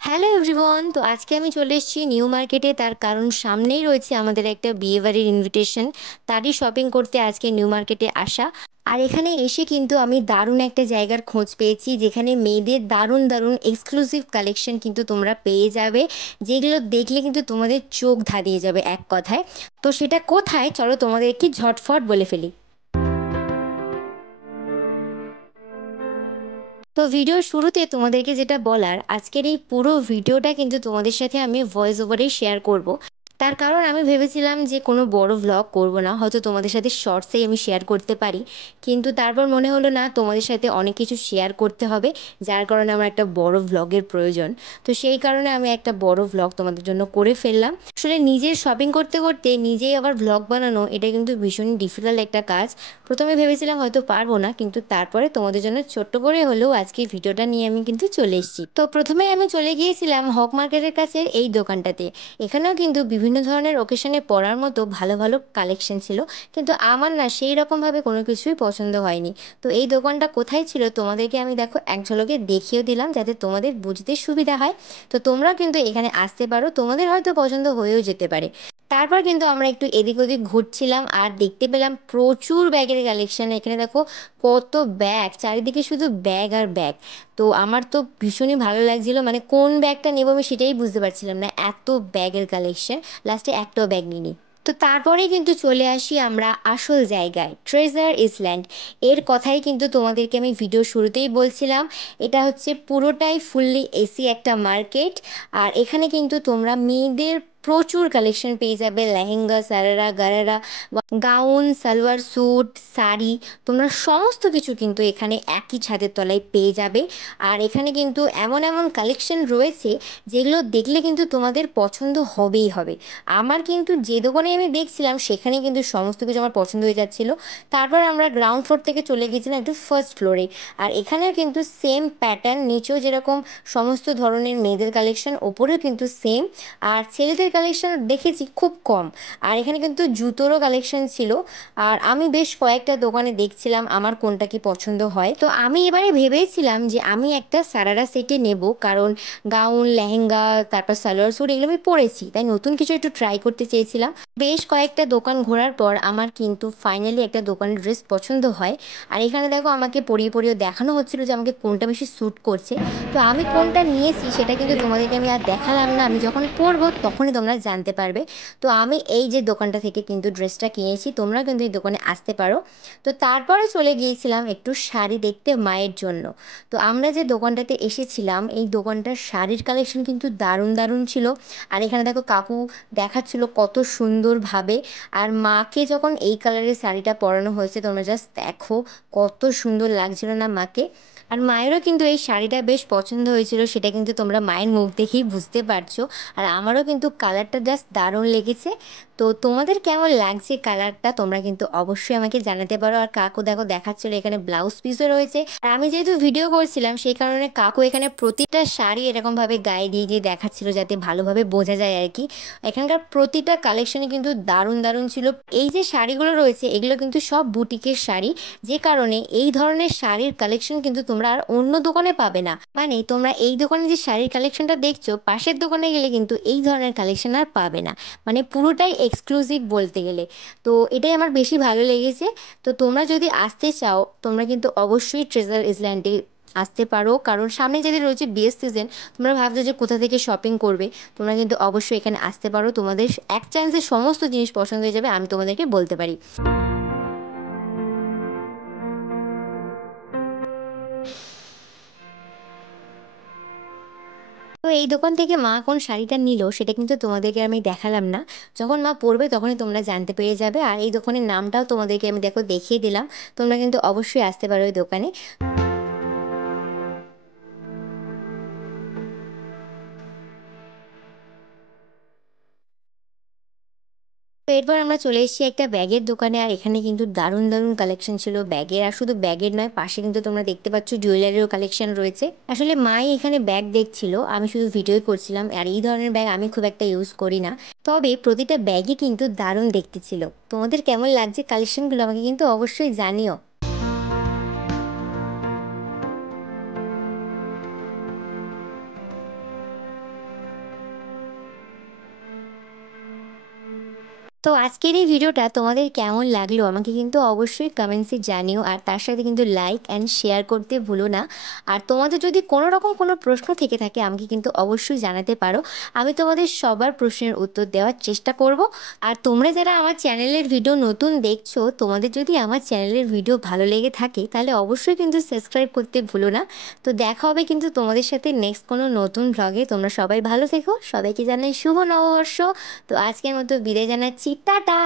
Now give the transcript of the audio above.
Hello everyone, তো আজকে আমি চলে এসেছি নিউ মার্কেটে। তার কারণ সামনেই রয়েছে আমাদের একটা বিয়েবাড়ির ইনভিটেশন। তারই শপিং করতে আজকে নিউ মার্কেটে আসা। আর এখানে এসে কিন্তু আমি দারুণ একটা জায়গার খোঁজ পেয়েছি, যেখানে মেয়েদের দারুণ দারুণ এক্সক্লুসিভ কালেকশন কিন্তু তোমরা পেয়ে যাবে, যেগুলো দেখলে কিন্তু তোমাদের চোখ ধাঁধিয়ে যাবে এক কথায়। তো সেটা কোথায়, চলো তোমাদেরকে ঝটফট বলে ফেলি। তো ভিডিওর শুরুতে তোমাদেরকে যেটা বলার, আজকের এই পুরো ভিডিওটা কিন্তু তোমাদের সাথে আমি ভয়েস ওভারেই শেয়ার করব। তার কারণ আমি ভেবেছিলাম যে কোনো বড় ভ্লগ করব না, হয়তো তোমাদের সাথে শর্টসেই আমি শেয়ার করতে পারি। কিন্তু তারপর মনে হলো না, তোমাদের সাথে অনেক কিছু শেয়ার করতে হবে, যার কারণে আমার একটা বড় ভ্লগের প্রয়োজন। তো সেই কারণে আমি একটা বড় ভ্লগ তোমাদের জন্য করে ফেললাম। আসলে নিজের শপিং করতে করতে নিজেই আবার ভ্লগ বানানো, এটা কিন্তু ভীষণই ডিফিকাল্ট একটা কাজ। প্রথমে ভেবেছিলাম হয়তো পারবো না, কিন্তু তারপরে তোমাদের জন্য ছোট্ট করে হলেও আজকে ভিডিওটা নিয়ে আমি কিন্তু চলে এসেছি। তো প্রথমে আমি চলে গিয়েছিলাম হক মার্কেটের কাছে এই দোকানটাতে। এখানেও কিন্তু বিভিন্ন ধরনের ওকেশনে পরার মতো ভালো ভালো কালেকশন ছিল, কিন্তু আমার না সেই রকমভাবে কোনো কিছুই পছন্দ হয়নি। তো এই দোকানটা কোথায় ছিল তোমাদেরকে আমি দেখো এক ঝলকে দেখিয়েও দিলাম, যাতে তোমাদের বুঝতে সুবিধা হয়। তো তোমরাও কিন্তু এখানে আসতে পারো, তোমাদের হয়তো পছন্দ হয়েও যেতে পারে। তারপর কিন্তু আমরা একটু এদিক ওদিক ঘুরছিলাম আর দেখতে পেলাম প্রচুর ব্যাগের কালেকশন। এখানে দেখো কত ব্যাগ, চারিদিকে শুধু ব্যাগ আর ব্যাগ। তো আমার তো ভীষণই ভালো লাগছিল, মানে কোন ব্যাগটা নেবো আমি সেটাই বুঝতে পারছিলাম না, এত ব্যাগের কালেকশন। লাস্টে একটাও ব্যাগ নিইনি। তো তারপরেই কিন্তু চলে আসি আমরা আসল জায়গায়, ট্রেজার ইসল্যান্ড। এর কথাই কিন্তু তোমাদেরকে আমি ভিডিও শুরুতেই বলছিলাম। এটা হচ্ছে পুরোটাই ফুললি এসি একটা মার্কেট। আর এখানে কিন্তু তোমরা মেয়েদের প্রচুর কালেকশন পেয়ে যাবে, লেহেঙ্গা, সারারা, গারারা, গাউন, সালোয়ার স্যুট, শাড়ি। তোমরা সমস্ত কিছু কিন্তু এখানে একই ছাদের তলায় পেয়ে যাবে। আর এখানে কিন্তু এমন এমন কালেকশন রয়েছে, যেগুলো দেখলে কিন্তু তোমাদের পছন্দ হবেই হবে। আমার কিন্তু যে দোকানে আমি দেখছিলাম সেখানে কিন্তু সমস্ত কিছু আমার পছন্দ হয়ে যাচ্ছিলো। তারপর আমরা গ্রাউন্ড ফ্লোর থেকে চলে গেছিলাম একটু ফার্স্ট ফ্লোরে। আর এখানেও কিন্তু সেম প্যাটার্ন, নিচেও যেরকম সমস্ত ধরনের মেয়েদের কালেকশন, ওপরেও কিন্তু সেম। আর ছেলেদের কালেকশন দেখেছি খুব কম। আর এখানে কিন্তু জুতোরও কালেকশন ছিল। আর আমি বেশ কয়েকটা দোকানে দেখছিলাম আমার কোনটা কি পছন্দ হয়। তো আমি এবারে ভেবেছিলাম যে আমি একটা সারারা সেটে নেব, কারণ গাউন, লেহেঙ্গা, তারপর সালোয়ার স্যুট এগুলো আমি পরেছি, তাই নতুন কিছু একটু ট্রাই করতে চেয়েছিলাম। বেশ কয়েকটা দোকান ঘোরার পর আমার কিন্তু ফাইনালি একটা দোকানের ড্রেস পছন্দ হয়। আর এখানে দেখো আমাকে পরিয়ে পরিয়ে দেখানো হচ্ছিল যে আমাকে কোনটা বেশি স্যুট করছে। তো আমি কোনটা নিয়েছি সেটা কিন্তু তোমাদেরকে আমি আর দেখালাম না, আমি যখন পরবো তখনই তোমরা জানতে পারবে। তো আমি এই যে দোকানটা থেকে কিন্তু ড্রেসটা কিনেছি, তোমরা কিন্তু এই দোকানে আসতে পারো। তো তারপরে চলে গিয়েছিলাম একটু শাড়ি দেখতে মায়ের জন্য। তো আমরা যে দোকানটাতে এসেছিলাম, এই দোকানটার শাড়ির কালেকশন কিন্তু দারুণ দারুণ ছিল। আর এখানে দেখো কাকু দেখাচ্ছিল কত সুন্দরভাবে। আর মাকে যখন এই কালারের শাড়িটা পরানো হয়েছে, তোমরা জাস্ট দেখো কত সুন্দর লাগছিল না মাকে। আর মায়েরও কিন্তু এই শাড়িটা বেশ পছন্দ হয়েছিল, সেটা কিন্তু তোমরা মায়ের মুখ দেখেই বুঝতে পারছো। আর আমারও কিন্তু কালারটা জাস্ট দারুণ লেগেছে। তো তোমাদের কেমন লাগছে কালারটা তোমরা কিন্তু অবশ্যই আমাকে জানাতে পারো। আর কাকু দেখো দেখাচ্ছিল এখানে ব্লাউজ পিসও রয়েছে। আর আমি যেহেতু ভিডিও করছিলাম সেই কারণে কাকু এখানে প্রতিটা শাড়ি এরকমভাবে গায়ে দিয়ে দিয়ে দেখাচ্ছিল, যাতে ভালোভাবে বোঝা যায় আর কি। এখানকার প্রতিটা কালেকশনই কিন্তু দারুণ দারুণ ছিল। এই যে শাড়িগুলো রয়েছে এগুলো কিন্তু সব বুটিকের শাড়ি, যে কারণে এই ধরনের শাড়ির কালেকশন কিন্তু তোমরা আর অন্য দোকানে পাবে না। মানে তোমরা এই দোকানে যে শাড়ির কালেকশনটা দেখছো, পাশের দোকানে গেলে কিন্তু এই ধরনের কালেকশন আর পাবে না। মানে পুরোটাই এক্সক্লুসিভ বলতে গেলে। তো এটাই আমার বেশি ভালো লেগেছে। তো তোমরা যদি আসতে চাও, তোমরা কিন্তু অবশ্যই ট্রেজার ইসল্যান্ডে আসতে পারো, কারণ সামনে যদি রয়েছে বিয়ের সিজন। তোমরা ভাবছো যে কোথা থেকে শপিং করবে, তোমরা কিন্তু অবশ্যই এখানে আসতে পারো। তোমাদের এক চান্সে সমস্ত জিনিস পছন্দ হয়ে যাবে, আমি তোমাদেরকে বলতে পারি। তো এই দোকান থেকে মা কোন শাড়িটা নিল সেটা কিন্তু তোমাদেরকে আমি দেখালাম না। যখন মা পরবে তখনই তোমরা জানতে পেরে যাবে। আর এই দোকানের নামটাও তোমাদেরকে আমি দেখো দেখিয়ে দিলাম। তোমরা কিন্তু অবশ্যই আসতে পারো ওই দোকানে। তো এরপর আমরা চলে এসেছি একটা ব্যাগের দোকানে। আর এখানে কিন্তু দারুণ দারুণ কালেকশন ছিল ব্যাগের। আর শুধু ব্যাগের নয়, পাশে কিন্তু তোমরা দেখতে পাচ্ছ জুয়েলারিরও কালেকশন রয়েছে। আসলে মাই এখানে ব্যাগ দেখছিল, আমি শুধু ভিডিওই করছিলাম। আর এই ধরনের ব্যাগ আমি খুব একটা ইউজ করি না, তবে প্রতিটা ব্যাগই কিন্তু দারুণ দেখতে ছিল। তোমাদের কেমন লাগছে কালেকশনগুলো আমাকে কিন্তু অবশ্যই জানিও। তো আজকের এই ভিডিওটা তোমাদের কেমন লাগলো আমাকে কিন্তু অবশ্যই কমেন্টসে জানিও, আর তার সাথে কিন্তু লাইক অ্যান্ড শেয়ার করতে ভুলো না। আর তোমাদের যদি কোনো রকম কোনো প্রশ্ন থেকে থাকে আমাকে কিন্তু অবশ্যই জানাতে পারো, আমি তোমাদের সবার প্রশ্নের উত্তর দেওয়ার চেষ্টা করব। আর তোমরা যারা আমার চ্যানেলের ভিডিও নতুন দেখছো, তোমাদের যদি আমার চ্যানেলের ভিডিও ভালো লেগে থাকে তাহলে অবশ্যই কিন্তু সাবস্ক্রাইব করতে ভুলো না। তো দেখা হবে কিন্তু তোমাদের সাথে নেক্সট কোনো নতুন ভ্লগে। তোমরা সবাই ভালো থেকো, সবাইকে জানাই শুভ নববর্ষ। তো আজকের মতো বিদায় জানাচ্ছি, টাটা।